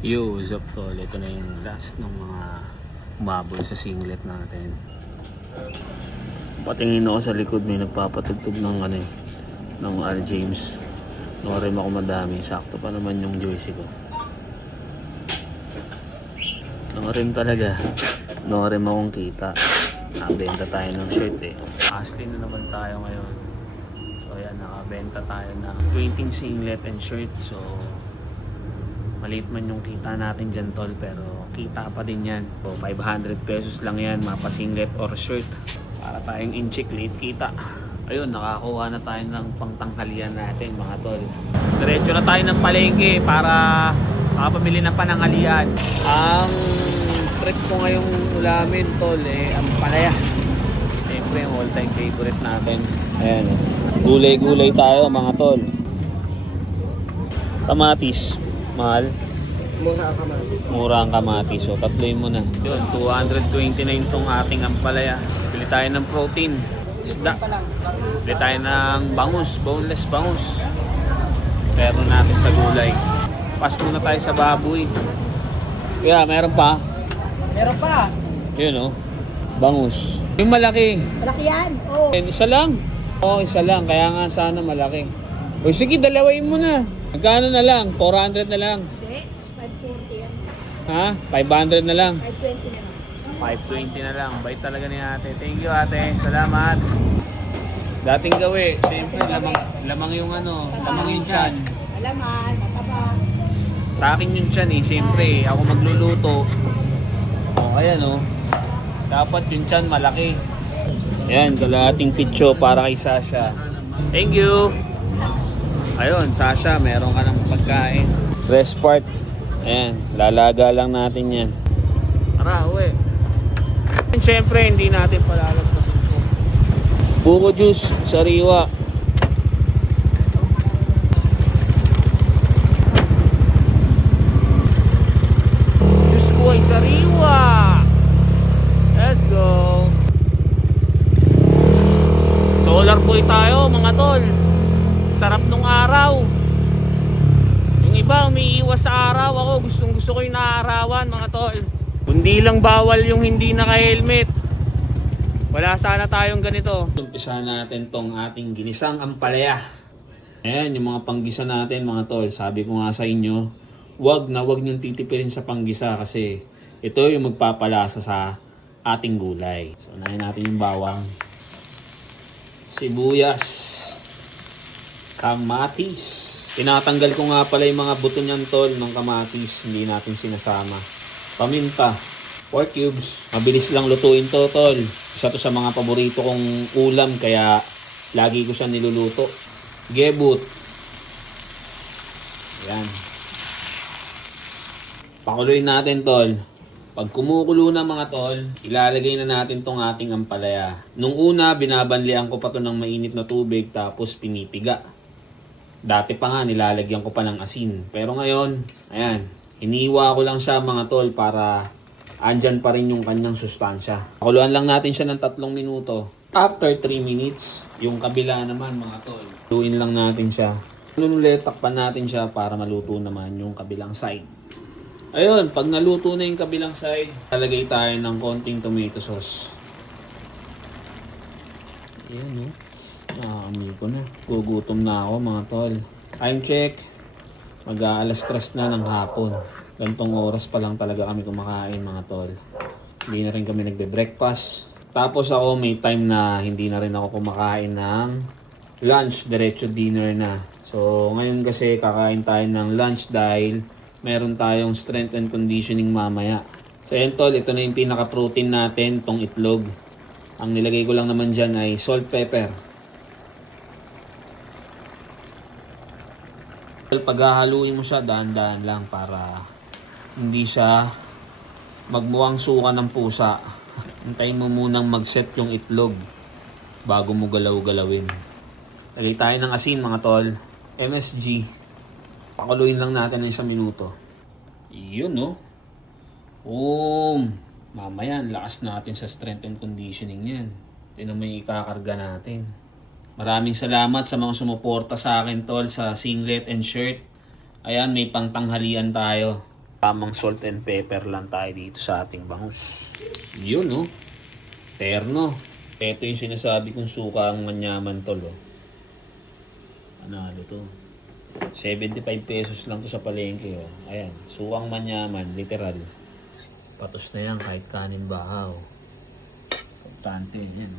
Yo, what's up tol? Ito na yung last ng mga umabol sa singlet natin. Patingin ako sa likod, may nagpapatugtog ng ng Al James. Norim ako madami, sakto pa naman yung jersey ko. Norim talaga. Norim akong kita. Nakabenta tayo ng shirt eh. Asli na naman tayo ngayon. So ayan, nakabenta tayo ng 20 singlet and shirt. So maliit man yung kita natin dyan tol, pero kita pa din yan. So 500 pesos lang yan, mapasinglet or shirt. Para tayong inchik, liit kita. Ayun, nakakuha na tayo ng pangtanghalian natin mga tol. Diretso na tayo ng palengke para makapamili ng pananghalian. Ang trip ko ngayong ulamin tol ang palaya. Siyempre yung all time favorite natin. Ayan, gulay-gulay tayo mga tol. Kamatis, mahal. Mura ang kamatis. Mura ang kamatis. So tatloy mo na. Yun, 229 tong ating ampalaya. Bili tayo ng protein, isda. Bili tayo ng bangus, boneless bangus. Pero natin sa gulay. Pas muna tayo sa baboy. Kaya meron pa. Meron pa. Yun bangus. Yung malaki. Malaki yan. Oh. Isa lang. Isa lang. Kaya nga sana malaki. O sige, dalawain mo na. Magkano na lang? 400 na lang. Hindi. 540 yan. Ha? 500 na lang. 520 na lang. 520 na lang. Bait talaga ni ate. Thank you ate. Salamat. Dating gawi. Siyempre, lamang yung lamang yung tiyan. Alaman, mataba. Sa akin yung tiyan eh. Siyempre, ako magluluto. Kaya dapat yung tiyan malaki. Ayan, kalahating pitso para kay Sasha. Thank you. Ayun, Sasha, meron ka ng pagkain. Rest part. Ayan, lalaga lang natin yan. Tara, uwi. Siyempre, hindi natin palalagpasin ito. Buko juice, sariwa. Juice ko ay sariwa. Let's go. Solar boy tayo mga tol. Sarap nung araw. Yung iba umiiwas sa araw, ako gusto ko yung naarawan mga tol. Kundi lang bawal yung hindi naka-helmet. Wala sana tayong ganito. Umpisa natin tong ating ginisang ampalaya. Ayan yung mga panggisa natin mga tol. Sabi ko nga sa inyo, wag niyong titipirin sa panggisa kasi ito yung magpapalasa sa ating gulay. So unahin natin yung bawang, sibuyas, kamatis. Tinatanggal ko nga pala yung mga buto niyan tol ng kamatis, hindi natin sinasama. Paminta, pork cubes. Mabilis lang lutuin to tol. Isa to sa mga paborito kong ulam kaya lagi ko siya niluluto. Gebut. Ayan. Pakuluin natin tol. Pag kumukulo na mga tol, ilalagay na natin tong ating ampalaya. Nung una, binabanlian ko pa to ng mainit na tubig tapos pinipiga. Dati pa nga, nilalagyan ko pa ng asin. Pero ngayon, ayan, iniiwa ko lang siya mga tol para andyan pa rin yung kanyang sustansya. Pakuluan lang natin siya ng 3 minuto. After 3 minutes, yung kabila naman mga tol, lutuin lang natin siya. Ulit, takpan natin siya para maluto naman yung kabilang side. Ayun, pag naluto na yung kabilang side, lalagay tayo ng konting tomato sauce. Ayan amoy ko na. Gugutom na ako mga tol. Time check. Mag-aalas 3 na ng hapon. Gantong oras pa lang talaga kami kumakain mga tol. Hindi na rin kami nagbe-breakfast. Tapos ako may time na hindi na rin ako kumakain ng lunch. Diretso dinner na. So ngayon kasi kakain tayo ng lunch dahil meron tayong strength and conditioning mamaya. So yan tol, ito na yung pinaka-protein natin, tong itlog. Ang nilagay ko lang naman dyan ay salt, pepper. Paghahaluin mo siya, dahan-dahan lang para hindi siya magmukhang suka ng pusa. Hintayin mo munang mag-set yung itlog bago mo galaw-galawin. Lagay tayo ng asin mga tol. MSG. Pakuluin lang natin ng 1 minuto. Yun mamaya lakas natin sa strength and conditioning yan. Ito na may ikakarga natin. Maraming salamat sa mga sumuporta sa akin tol sa singlet and shirt. Ayan, may pangtanghalian tayo. Tamang salt and pepper lang tayo dito sa ating bangus. Yun, no? Terno. Ito yung sinasabi kong sukang manyaman, tol, oh. Analo to. 75 pesos lang to sa palengke, oh. Ayan, sukang manyaman, literal. Patos na yan kahit kanin bahaw. Importante, yan.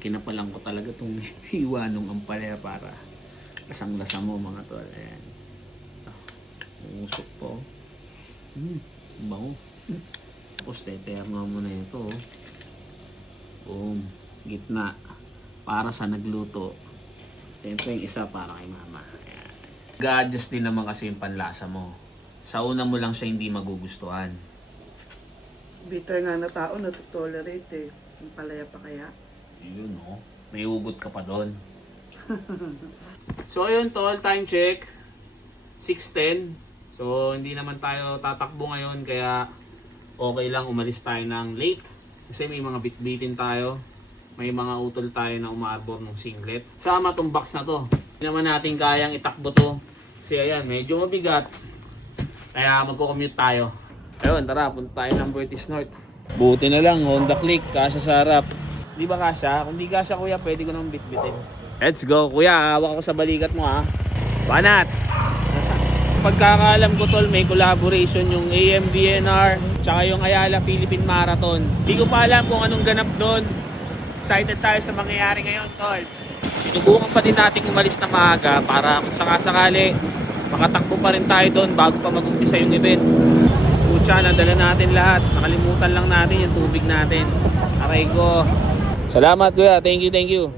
Kinapalan ko talaga itong hiwa ng ampalaya para lasang-lasa mo, mga tol. Ayan. Usok po. Bango. Tapos teterno mo na ito. Boom. Gitna. Para sa nagluto. Siyempre yung isa para kay mama. Ayan. Ga-adjust din naman kasi yung panlasa mo. Sa una mo lang siya hindi magugustuhan. Bitter nga na tao natutolerate eh. Ang palaya pa kaya? Yun, no? May ugot ka pa doon. So ayun, tol, time check. 6:10. So, hindi naman tayo tatakbo ngayon, kaya okay lang umalis tayo ng late. Kasi may mga bitbitin tayo. May mga utol tayo na umarbor ng singlet. Sama tong box na to. Hindi naman natin kayang itakbo to. Kasi ayan, medyo mabigat. Kaya magko-commute tayo. Ayun, tara, punta tayo ng Vertis North. Buti na lang, Honda Click, kasya sa harap. Di ba kasya? Kung di kasya, kuya, pwede ko nang bitbitin. Let's go, kuya. Hawak ko sa balikat mo, ha. Banat! Pagkakaalam ko, tol, may collaboration yung AMBNR tsaka yung Ayala Philippine Marathon. Di ko pa alam kung anong ganap doon. Excited tayo sa mangyayari ngayon, tol. Sinubukan pa din natin umalis na maaga para kung sakasakali makatakbo pa rin tayo doon bago pa mag-umpisa yung event. Pucha, nadala natin lahat. Nakalimutan lang natin yung tubig natin. Aray ko. Salamat, kuya. Thank you, thank you.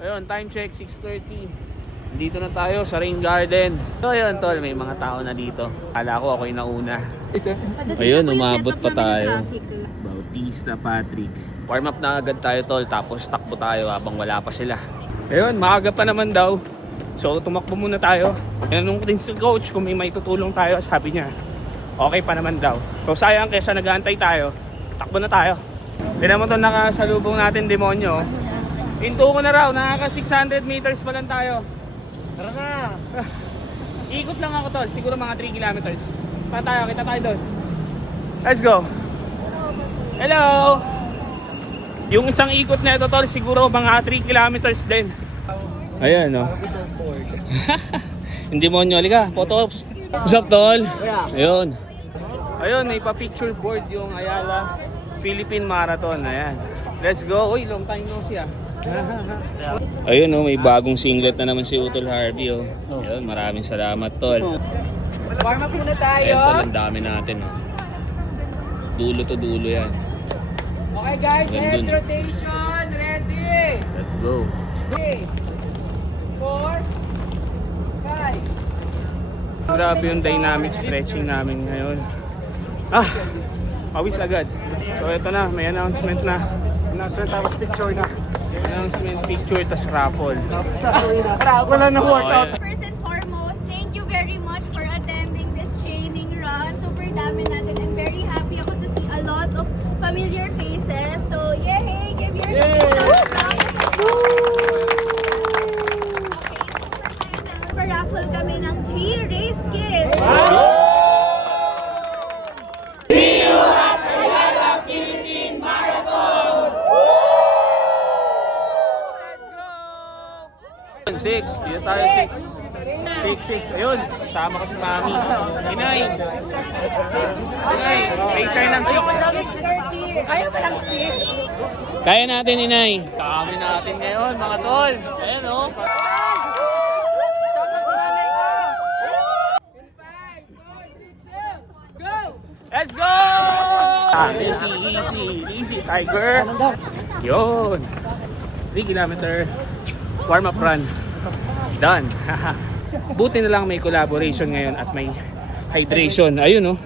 Ayun, time check, 6:30. Dito na tayo sa Rain Garden. So ayun, tol, may mga tao na dito. Kala ko ako'y nauna. Ayun, umabot pa tayo. Bautista Patrick. Warm up na agad tayo, tol, tapos takbo tayo habang wala pa sila. Ayun, maaga pa naman daw. So tumakbo muna tayo. Tinanong ko din si coach kung may tutulong tayo. Sabi niya, okay pa naman daw. So sayang, kesa nag-aantay tayo, takbo na tayo. Tignan mo to, nakasalubong natin demonyo. Hinto ko na raw, nakaka 600 meters pa lang tayo. Tara na! Ikot lang ako, tol. Siguro mga 3 kilometers. Pa tayo, kita tayo doon. Let's go! Hello! Yung isang ikot na ito, tol, siguro mga 3 kilometers din. Ayan, no? Hindi mo nyo, halika, photos. What's up, tol? Ayun. Ayun, may pa-picture board yung Ayala Philippine Marathon. Ayan. Let's go. Uy, long time no see, ah. Ayun, oh, may bagong singlet na naman si Utol Harvey, oh. Ayun, maraming salamat, tol. Warm up muna tayo. Ayun, tol, ang dami natin, oh. Dulo to dulo yan. Okay guys, Gandun. head rotation. Ready? Let's go. 3, 4, 5. Grabe yung dynamic stretching namin ngayon. Ah, pawis agad. So ito na, may announcement na. Announcement tapos picture na. Announcement, picture, tas raffle. Wala na workout. First and foremost, thank you very much for attending this training run. Super dami natin and very happy ako to see a lot of familiar faces. So, yay! Give your hands up. Okay, pa-raffle kami ng 3 race kits. Six, dito tayo 6. 6. Ayun, kasama ko si Mami. Inay. Inay, racer ng 6. Ayaw pa lang 6. Kaya natin, Inay. Kami natin ngayon, mga tol. Ayan, oh. Let's go! Easy, Tiger. Yun. 3 kilometer warm up run. Done. Buti na lang may collaboration ngayon at may hydration. Ayun, oh.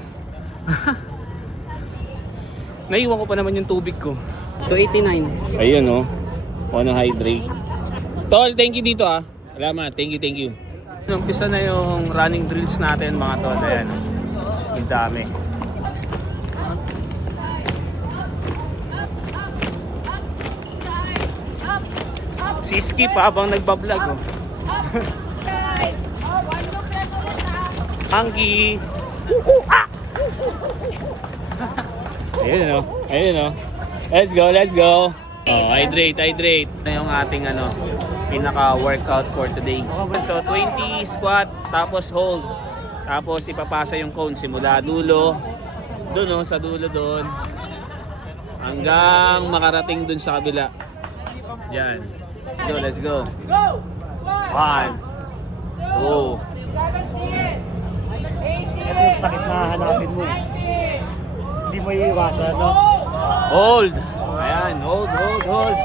Naiwan ko pa naman yung tubig ko. 289. Ayun, oh. Ano hydrate. Tol, thank you dito, ah. Salamat. Thank you. Umpisa na yung running drills natin, mga tol. Ayan, oh. Ang dami. Si Skip habang nagbablog, oh. Side. One look lang ulit, ha? Angki. Ah! Ayun o. Ayun o. Let's go, let's go. Oh, hydrate, hydrate. Ito yung ating pinaka-workout for today. So 20 squat, tapos hold. Tapos ipapasa yung cone simula dulo. Doon sa dulo doon. Hanggang makarating dun sa kabila. Yan. Let's go, let's go. Go! Squat! 1, 2. 17! Ito yung sakit na hanapin mo. Hindi mo iiwasan, no? Hold. Ayan, hold, hold, hold.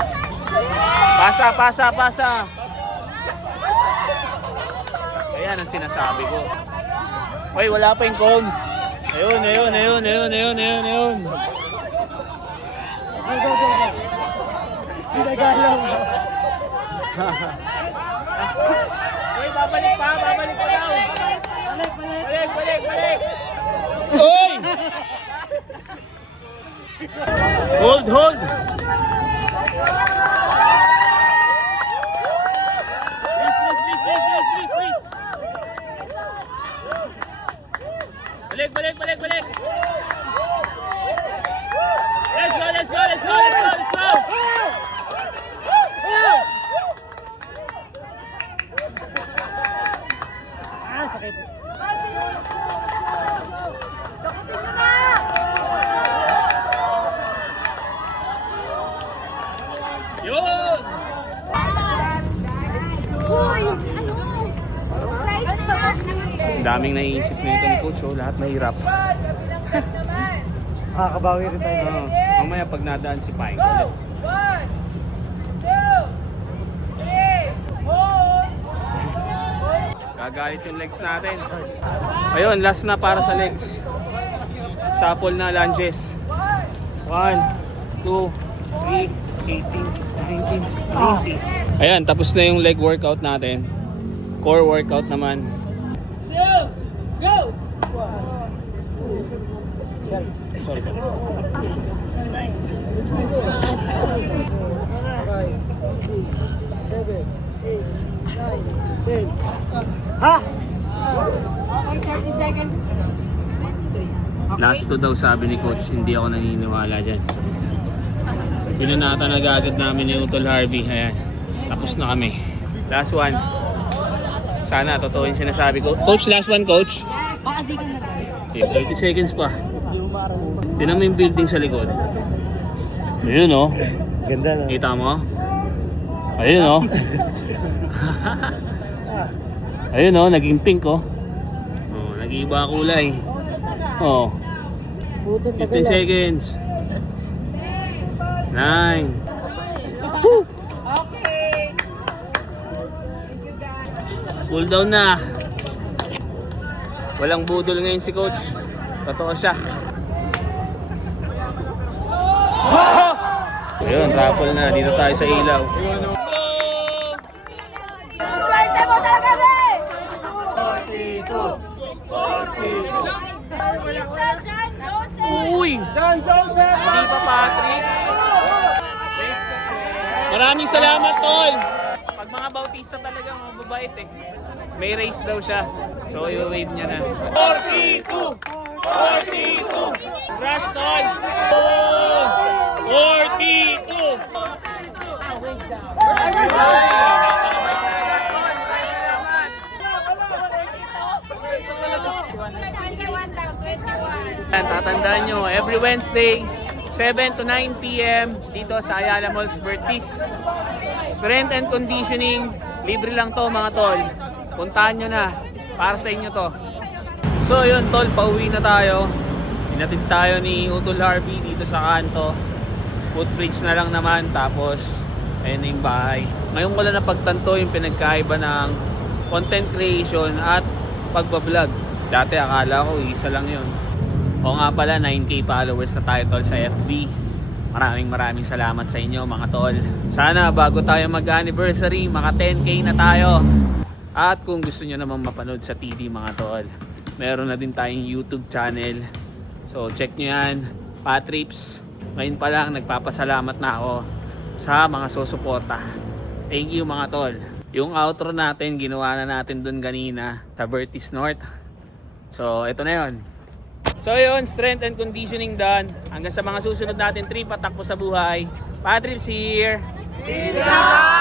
Pasa, pasa, pasa. Ayan ang sinasabi ko. Uy, wala pa yung cone. Ayun, ayun, ayun, ayun, ayun, ayun, ayun. Go, go, go, go. Pinagalaw mo. Uy, babalik pa daw. Balik, balik, balik. Uy! Hold, hold. Please. Balik, balik, balik, balik. Let's go, let's go, let's go, let's go, let's go. Ah, sakit. Yun! Uy! Ano? Right spot. Ang daming naiisip nito ni Coach, lahat mahirap. Makakabawi rin tayo. Mamaya pag nadaan si Pine ulit. 1, 2, 3, hold! Gagalit yung legs natin. Ayun, last na para sa legs. Shuffle na lunges. 1, 2, 3, 18, 19, 20. Ayan, tapos na yung leg workout natin. Core workout naman. 2, go! Sorry po. Ha? Last to daw sabi ni Coach, hindi ako naniniwala dyan. Binanatan agad namin ni Utol Harvey. Ayan, tapos na kami. Last one. Sana totoo yung sinasabi ko. Coach, last one, Coach. 30 seconds pa. Tinan mo yung building sa likod. Ayun oh. Ganda na. Kita mo? Ayun oh. Ayun oh, naging pink oh. Oh, nag-iiba kulay. Oh. 15 seconds. 9. Okay! Cool down na. Walang budol ngayon si Coach. Totoo siya. Ayun, raffle na. Dito tayo sa ilaw. Swerte mo talaga, be! 42. Mr. John Joseph! Uy! John Joseph! Hindi pa, Patrick. Maraming salamat, Tol. Pag mga bautista talaga, mga babait eh. May race daw siya. So, i-wave niya na. 42! 42! Congrats, Tol! 42! Tatandaan nyo, every Wednesday, 7 to 9 p.m. dito sa Ayala Malls, Bertis. Strength and conditioning, libre lang to mga tol. Puntahan nyo na, para sa inyo to. So yun tol, pauwi na tayo. Inatid tayo ni Utol Harvey dito sa kanto. Footbridge na lang naman, tapos ayun na yung bahay. Ngayon ko lang napagtanto yung pinagkaiba ng content creation at pagbablog. Dati akala ko isa lang yun. O nga pala, 9K followers na tayo tol sa FB. Maraming salamat sa inyo mga tol. Sana bago tayo mag-anniversary, maka 10K na tayo. At kung gusto nyo naman mapanood sa TV mga tol, meron na din tayong YouTube channel. So check nyo yan, Patrips. Ngayon pa lang nagpapasalamat na ako sa mga susuporta. Thank you mga tol. Yung outro natin, ginawa na natin dun kanina sa Bertis North. So ito na yun. So yun, strength and conditioning done. Hanggang sa mga susunod natin trip, patakbo sa buhay. Patrips here. Peace out!